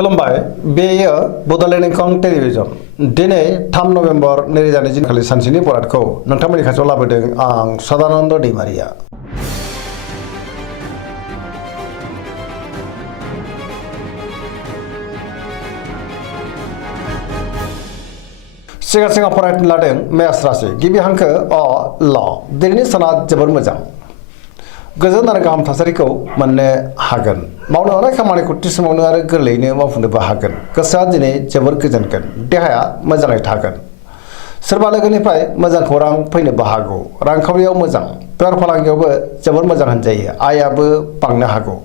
खुलुमबाय बेयो बड'लेण्ड इंखं टेलिभिजन दिनै 3 नभेम्बर 2020 खालि सानसेनि बरादखौ नोंथांमोननि खाथियाव लाबोदों आं सदानन्द दैमारिया। सिगां फरायनो लादों मेष राशि गिबि हांखो अ ल दिनैनि साना जोबोर मोजां गोजोन आरो गाहाम थासारिखौ मोननो हागोन मावनो हानाय खामानिखौ थि समावनो आरो गोरलैयैनो मावफुंनोबो हागोन गोसोआ दिनै जोबोर गोजोनगोन देहाया मोजाङै थागोन सोरबा लोगोनिफ्राय मोजां खौरां फैनोबो हागौ रांखावरियाव मोजां बेफार फालांगियावबो जोबोर मोजां होनजायो आयाबो बांनो हागौ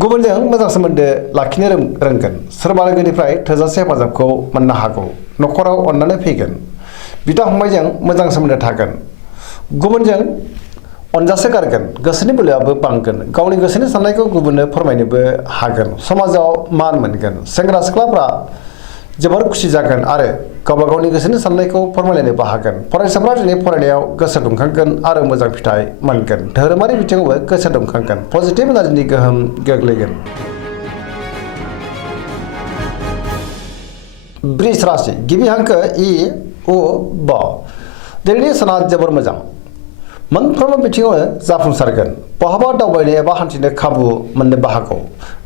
गुबुनजों मोजां सोमोन्दो लाखिनो रोंगोन सोरबा लोगोनिफ्राय थोजासे हेफाजाबखौ मोननो हागौ न'खराव अननानै फैगोन बिदा फंबायजों मोजां सोमोन्दो थागोन गुबुनजों अनजासे गारगोन गोसोनि बोलोआबो बांगोन गावनि गोसोनि साननायखौ गुबुननो फोरमायनोबो हागोन समाजाव मान मोनगोन सेंग्रा सिख्लाफ्रा जोबोर खुसि जागोन आरो गावबा गावनि गोसोनि साननायखौ फोरमायलायनोबो हागोन फरायसाफ्रा दिनै फरायनायाव गोसो दुंखांगोन आरो मोजां फिथाइ मोनगोन धोरोमारि बिथिङावबो गोसो दुंखांगोन पजिटिभ एनार्जिनि गोहोम गोग्लैगोन। वृष राशि गिबि हांखो इ उ ब दिनैनि साना जोबोर मोजां मोनफ्रोमबो बिथिङावनो जाफुंसारगोन बहाबा दावबायनो एबा हान्थिनो खाबु मोननोबो हागौ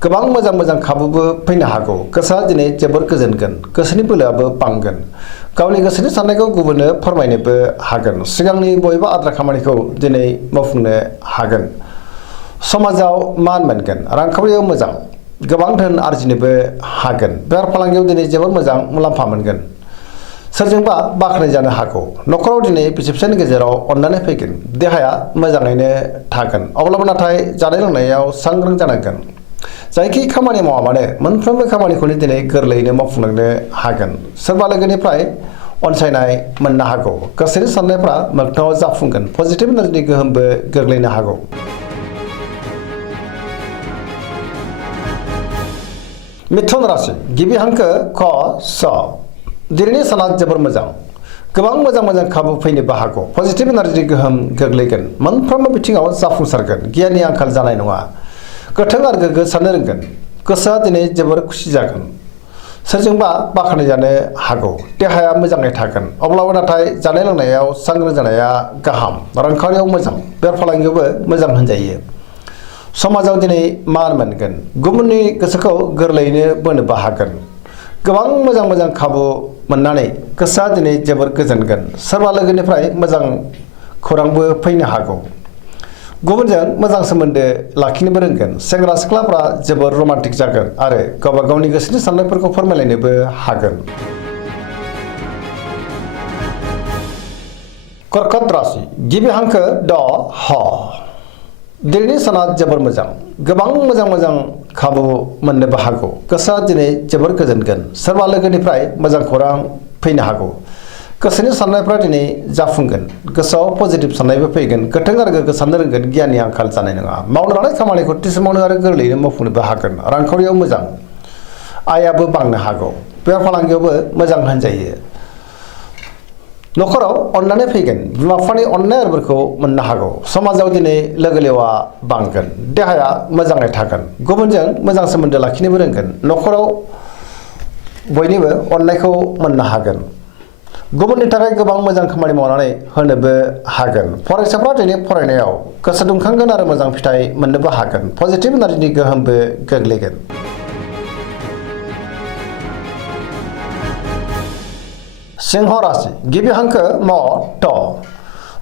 गोबां मोजां खाबुबो फैनो हागौ गोसोआ दिनै जोबोर गोजोनगोन गोसोनि बोलोआबो बांगोन गावनि गोसोनि साननायखौ गुबुननो फोरमायनोबो हागोन सिगांनि बबेबा आद्रा खामानिखौ दिनै मावफुंनो हागोन समाजाव मान मोनगोन रांखावरियाव मोजां गोबां धोन आरजिनोबो हागोन बेफार फालांगियाव दिनै जोबोर मोजां मुलाम्फा मोनगोन सोरजोंबा बाख्नाय जानो हागौ न'खराव दिनै बिसि फिसायनि गेजेराव अननानै फैगोन देहाया मोजाङैनो थागोन अब्लाबो नाथाय जानाय लोंनायाव सांग्रां जानांगोन जायखि खामानि मावा मानो मोनफ्रोमबो खामानिखौनो दिनै गोरलैयैनो मावफुंलांनो हागोन सोरबा लोगोनिफ्राय अनसायनाय मोननो हागौ गोसोनि साननायफ्रा मोगथाङाव जाफुंगोन पजिटिभ एनार्जिनि गोहोमबो गोग्लैनो हागौ। मिथुन राशि गिबि हांखो क स दिनैनि साना जोबोर मोजां गोबां मोजां खाबु फैनोबो हागौ पजिटिभ एनार्जिनि गोहोम गोग्लैगोन मोनफ्रोमबो बिथिङाव जाफुंसारगोन गियाननि आंखाल जानाय नङा गोथों आरो गोग्गो साननो रोंगोन गोसोआ दिनै जोबोर खुसि जागोन सोरजोंबा बाख्नाय जानो हागौ देहाया मोजाङै थागोन अब्लाबो नाथाय जानाय लोंनायाव सांग्रां जानाया गाहाम रांखावरियाव मोजां बेफार फालांगियावबो मोजां होनजायो समाजाव दिनै मान मोनगोन गुबुननि गोसोखौ गोरलैयैनो बोनोबो हागोन गोबां मोजां खाबु मोननानै गोसोआ दिनै जोबोर गोजोनगोन सोरबा लोगोनिफ्राय मोजां खौरांबो फैनो हागौ गुबुनजों मोजां सोमोन्दो लाखिनोबो रोंगोन सेंग्रा सिख्लाफ्रा जोबोर रमान्टिक जागोन आरो गावबा गावनि गोसोनि साननायफोरखौ फोरमायलायनोबो हागोन। कर्कट राशि गिबि हांखो ड ह दिनैनि साना जोबोर मोजां गोबां मोजां खाबु मोननोबो हागौ गोसोआ दिनै जोबोर गोजोनगोन सोरबा लोगोनिफ्राय मोजां खौरां फैनो हागौ गोसोनि साननायफ्रा दिनै जाफुंगोन गोसोआव पजिटिभ साननायबो फैगोन गोथों आरो गोग्गो साननो रोंगोन गियाननि आंखाल जानाय नङा मावनो लानाय खामानिखौ थि समावनो आरो गोरलैयैनो मावफुंनोबो हागोन रांखावरियाव मोजां आयाबो बांनो हागौ बेफार फालांगियावबो मोजां होनजायो न'खराव अननानै फैगोन बिमा बिफानि अननाय आरोफोरखौ मोननो हागौ समाजाव दिनै लोगो लेवा बांगोन देहाया मोजाङै थागोन गुबुनजों मोजां सोमोन्दो लाखिनोबो रोंगोन न'खराव बयनिबो अननायखौ मोननो हागोन गुबुननि थाखाय गोबां मोजां खामानि मावनानै होनोबो हागोन फरायसाफ्रा दिनै फरायनायाव गोसो दुंखांगोन आरो मोजां फिथाइ मोननोबो हागोन पजिटिभ एनार्जिनि गोहोमबो गोग्लैगोन। सिंह राशि गिबि हांखो म ट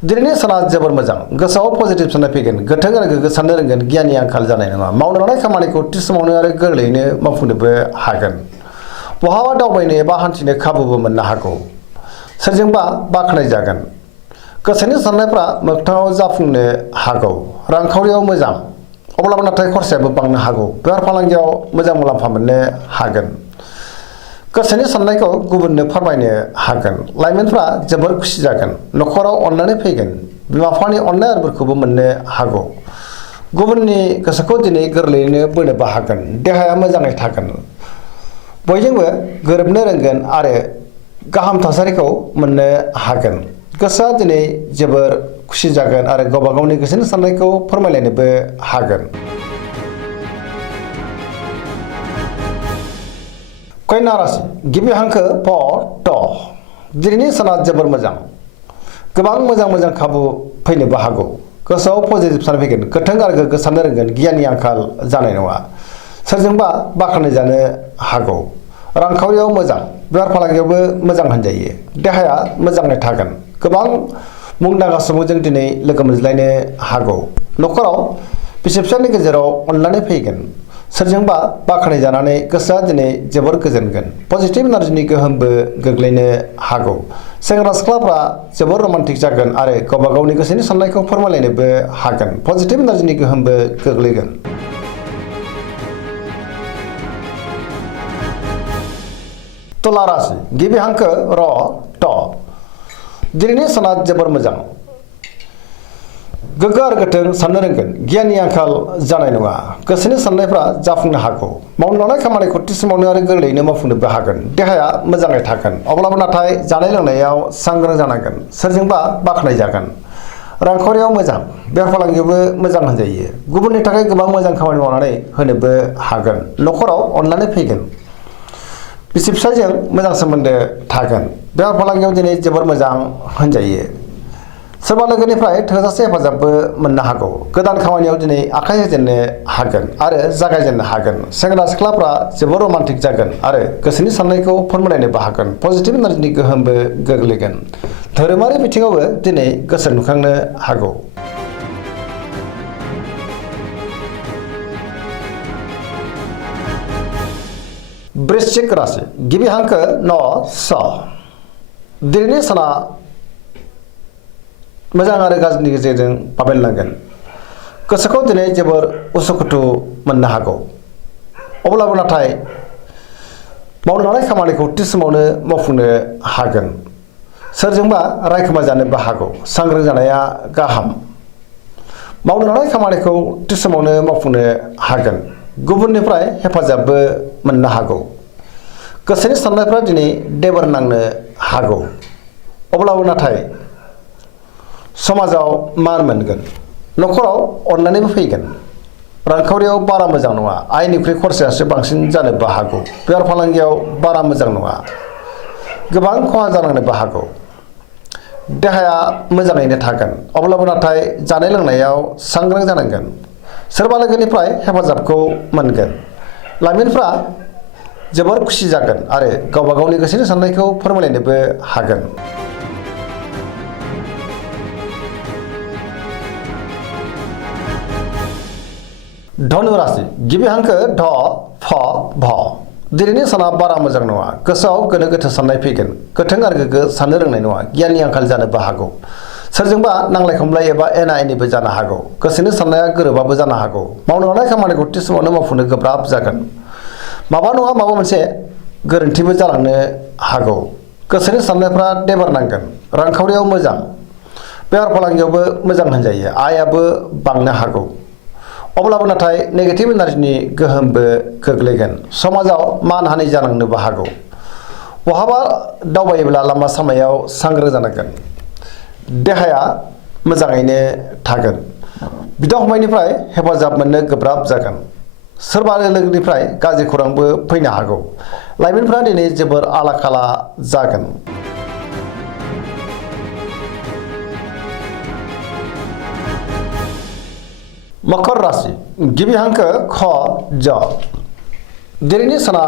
दिनैनि साना जोबोर मोजां गोसोआव पजिटिभ साननाय फैगोन गोथों आरो गोग्गो साननो रोंगोन गियाननि आंखाल जानाय नङा मावनो लानाय खामानिखौ थि समावनो आरो गोरलैयैनो मावफुंनोबो हागोन बहाबा दावबायनो एबा हान्थिनो खाबुबो मोननो हागौ सोरजोंबा बाख्नाय जागोन गोसोनि साननायफ्रा मोगथाङाव जाफुंनो हागौ रांखावरियाव मोजां अब्लाबो नाथाय खरसायाबो बांनो हागौ बेफार फालांगियाव मोजां मुलाम्फा मोननो हागोन गोसोनि साननायखौ गुबुननो फोरमायनो हागोन लाइमोनफ्रा जोबोर खुसि जागोन न'खराव अननानै फैगोन बिमा बिफानि अननाय आरोफोरखौबो मोननो हागौ गुबुननि गोसोखौ दिनै गोरलैयैनो बोनोबो हागोन देहाया मोजाङै थागोन बयजोंबो गोरोबनो रोंगोन आरो गाहाम थासारिखौ मोननो हागोन गोसोआ दिनै जोबोर खुसि जागोन आरो गावबा गावनि गोसोनि साननायखौ फोरमायलायनोबो हागोन। कन्या राशि गिबि हांखो प ट दिनैनि साना जोबोर मोजां गोबां मोजां खाबु फैनोबो हागौ गोसोआव पजिटिभ साननाय फैगोन गोथों आरो गोग्गो साननो रोंगोन गियाननि आंखाल जानाय नङा सोरजोंबा बाख्नाय जानो हागौ रांखावरियाव मोजां बेफार फालांगियावबो मोजां होनजायो देहाया मोजाङै थागोन गोबां मुंदांखा सुबुंजों दिनै लोगो मोनज्लायनो हागौ न'खराव बिसि फिसायनि गेजेराव अनलायनाय फैगोन सोरजोंबा बाख्नाय जानानै गोसोआ दिनै जोबोर गोजोनगोन पजिटिभ एनार्जिनि गोहोमबो गोग्लैनो हागौ सेंग्रा सिख्लाफ्रा जोबोर रमान्टिक जागोन आरो गावबा गावनि गोसोनि साननायखौ फोरमायलायनोबो हागोन पजिटिभ एनार्जिनि गोहोमबो गोग्लैगोन तुला राशि गिबि हांखो र ट दिनैनि साना जोबोर मोजां गोग्गो आरो गोथों साननो रोंगोन गियाननि आंखाल जानाय नङा गोसोनि साननायफ्रा जाफुंनो हागौ मावनो लानाय खामानिखौ थि समावनो आरो गोरलैयैनो मावफुंनोबो हागोन देहाया मोजाङै थागोन अब्लाबो नाथाय जानाय लोंनायाव सांग्रां जानांगोन सोरजोंबा बाख्नाय जागोन रांखावरियाव मोजां बेफार फालांगियावबो मोजां होनजायो गुबुननि थाखाय गोबां मोजां खामानि मावनानै होनोबो हागोन न'खराव अननानै फैगोन बिसि फिसायजों मोजां सोमोन्दो थागोन बेफार फालांगियाव दिनै जोबोर मोजां होनजायो सोरबा लोगोनिफ्राय थोजासे हेफाजाबबो मोननो हागौ गोदान खामानियाव दिनै आखाइ होजेननो हागोन आरो जागायजेननो हागोन सेंग्रा सिख्लाफ्रा जोबोर रमान्टिक जागोन आरो गोसोनि साननायखौ फोरमायलायनोबो हागोन पजिटिभ एनार्जिनि गोहोमबो गोग्लैगोन धोरोमारि बिथिङावबो दिनै गोसो दुंखांनो हागौ वृश्चिक राशि गिबि हांखो न स दिनैनि साना मोजां आरो गाज्रिनि गेजेरजों बाबेनलांगोन गोसोखौ दिनै जोबोर उसुखुथु मोननो हागौ अब्लाबो नाथाय मावनो लानाय खामानिखौ थि समावनो मावफुंनो हागोन सोरजोंबा रायखोमा जानोबो हागौ सांग्रां जानाया गाहाम मावनो लानाय खामानिखौ थि समावनो मावफुंनो हागोन गुबुननिफ्राय हेफाजाबबो मोननो हागौ गोसोनि साननायफ्रा दिनै देबार नांनो हागौ अब्लाबो नाथाय समाजाव मान मोनगोन न'खराव अननानैबो फैगोन रांखावरियाव बारा मोजां नङा आयनिख्रुइ खरसायासो बांसिन जानोबो हागौ बेफार फालांगियाव बारा मोजां नङा गोबां खहा जानांनोबो हागौ देहाया मोजाङैनो थागोन अब्लाबो नाथाय जानाय लोंनायाव सांग्रां जानांगोन सोरबा लोगोनिफ्राय हेफाजाबखौ मोनगोन लाइमोनफ्रा जोबोर खुसि जागोन आरो गावबा गावनि गोसोनि साननायखौ फोरमायलायनोबो हागोन धनु राशि गिबि हांखो ध फ भ दिनैनि साना बारा मोजां नङा गोसोआव गोनो गोथो साननाय फैगोन गोथों आरो गोग्गो साननो रोंनाय नङा गियाननि आंखाल जानोबो हागौ सोरजोंबा नांलाय खमलाय एबा एना एनिबो जानो हागौ गोसोनि साननाया गोरोबाबो जानो हागौ मावनो लानाय खामानिखौ थि समावनो मावफुंनो गोब्राब जागोन माबा नङा माबा मोनसे गोरोन्थिबो जालांनो हागौ गोसोनि साननायफ्रा देबार नांगोन रांखावरियाव मोजां बेफार फालांगियावबो मोजां होनजायो आयाबो बांनो हागौ अब्लाबो नाथाय नेगेटिभ एनार्जिनि गोहोमबो गोग्लैगोन समाजाव मानहानि जानांनोबो हागौ बहाबा दावबायोब्ला लामा सामायाव सांग्रां जानांगोन देहाया मोजाङैनो थागोन बिदा फंबायनिफ्राय हेफाजाब मोननो गोब्राब जागोन सोरबा लोगोनिफ्राय गाज्रि खौरांबो फैनो हागौ लाइमोनफ्रा दिनै जोबोर आला खाला जागोन मकर राशि गिबि हांखो ख ज दिनैनि साना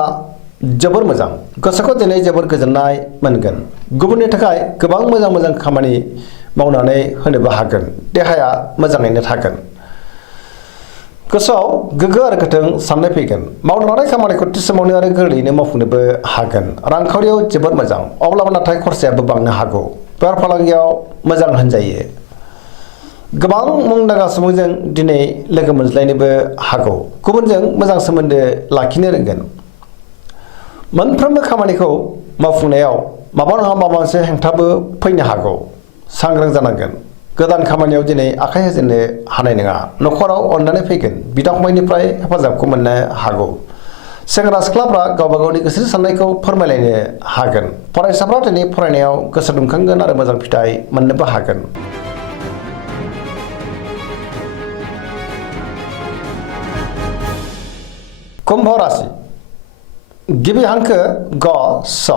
जोबोर मोजां गोसोखौ दिनै जोबोर गोजोननाय मोनगोन गुबुननि थाखाय गोबां मोजां खामानि मावनानै होनोबो हागोन देहाया मोजाङैनो थागोन गोसोआव गोग्गो आरो गोथों साननाय फैगोन मावनो लानाय खामानिखौ थि समावनो आरो गोरलैयैनो मावफुंनोबो हागोन रांखावरियाव जोबोर मोजां अब्लाबो नाथाय खरसायाबो बांनो हागौ बेफार फालांगियाव मोजां होनजायो गोबां मुंदांखा सुबुंजों दिनै लोगो मोनज्लायनोबो हागौ गुबुनजों मोजां सोमोन्दो लाखिनो रोंगोन मोनफ्रोमबो खामानिखौ मावफुंनायाव माबा नङा माबा मोनसे हेंथाबो फैनो हागौ सांग्रां जानांगोन गोदान खामानियाव दिनै आखाइ होजेननो हानाय नङा न'खराव अननानै फैगोन बिदा फंबायनिफ्राय हेफाजाबखौ मोननो हागौ सेंग्रा सिख्लाफ्रा गावबा गावनि गोसोनि साननायखौ फोरमायलायनो हागोन फरायसाफ्रा दिनै फरायनायाव गोसो दुंखांगोन आरो मोजां फिथाइ मोननोबो हागोन कुम्भ राशि गिबि हांखो ग स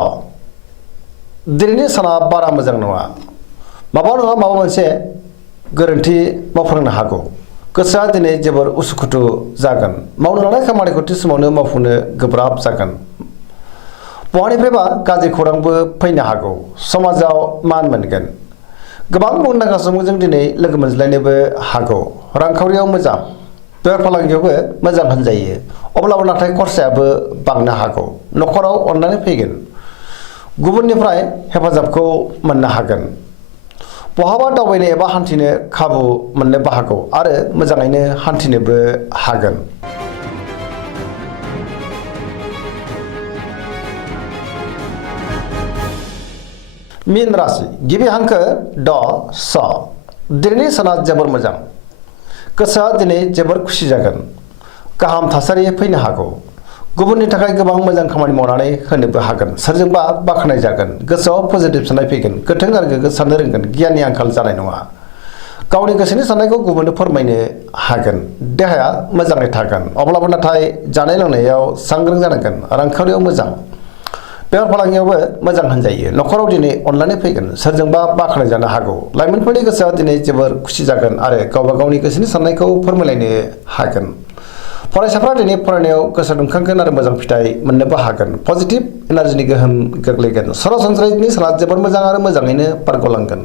दिनैनि साना बारा मोजां नङा माबा नङा माबा मोनसे गोरोन्थि मावफ्लांनो हागौ गोसोआ दिनै जोबोर उसुखुथु जागोन मावनो लानाय खामानिखौ थि समावनो मावफुंनो गोब्राब जागोन बहानिफ्रायबा गाज्रि खौरांबो फैनो हागौ समाजाव मान मोनगोन गोबां मुंदांखा सुबुंजों दिनै लोगो मोनज्लायनोबो हागौ रांखावरियाव मोजां बेफार फालांगियावबो मोजां होनजायो अब्लाबो नाथाय खरसायाबो बांनो हागौ न'खराव अननानै फैगोन गुबुननिफ्राय हेफाजाबखौ मोननो हागोन बहाबा दावबायनो एबा हान्थिनो खाबु मोननोबो हागौ आरो मोजाङैनो हान्थिनोबो हागोन मीन राशि गिबि हांखो ड स दिनैनि साना जोबोर मोजां गोसोआ दिनै जोबोर खुसि जागोन गाहाम थासारि फैनो हागौ गुबुननि थाखाय गोबां मोजां खामानि मावनानै होनोबो हागोन सोरजोंबा बाख्नाय जागोन गोसोआव पजिटिभ साननाय फैगोन गोथों आरो गोग्गो साननो रोंगोन गियाननि आंखाल जानाय नङा गावनि गोसोनि साननायखौ गुबुननो फोरमायनो हागोन देहाया मोजाङै थागोन अब्लाबो नाथाय जानाय लोंनायाव सांग्रां जानांगोन रांखावरियाव मोजां बेफार फालांगियावबो मोजां होनजायो न'खराव दिनै अननानै फैगोन सोरजोंबा बाख्नाय जानो हागौ लाइमोनफोरनि गोसोआ दिनै जोबोर खुसि जागोन आरो गावबा गावनि गोसोनि साननायखौ फोरमायलायनो हागोन फरायसाफ्रा दिनै फरायनायाव गोसो दुंखांगोन आरो मोजां फिथाइ मोननोबो हागोन पजिटिभ एनार्जिनि गोहोम गोग्लैगोन सरासनस्रायै दिनै साना जोबोर मोजां आरो मोजाङैनो बारग'लांगोन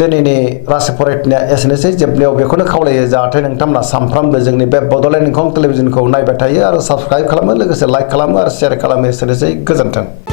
दिनैनि राशि फरायथिनाया एसेनोसै जोबनायाव बेखौनो खावलायो जाहाथे नोंथांमोना सानफ्रामबो जोंनि बे बड'लेण्ड इंखं टेलिभिजनखौ नायबाय थायो आरो साबस्क्राइब खालामो लोगोसे लाइक खालामो आरो शेयार खालामो एसेनोसै गोजोन्थों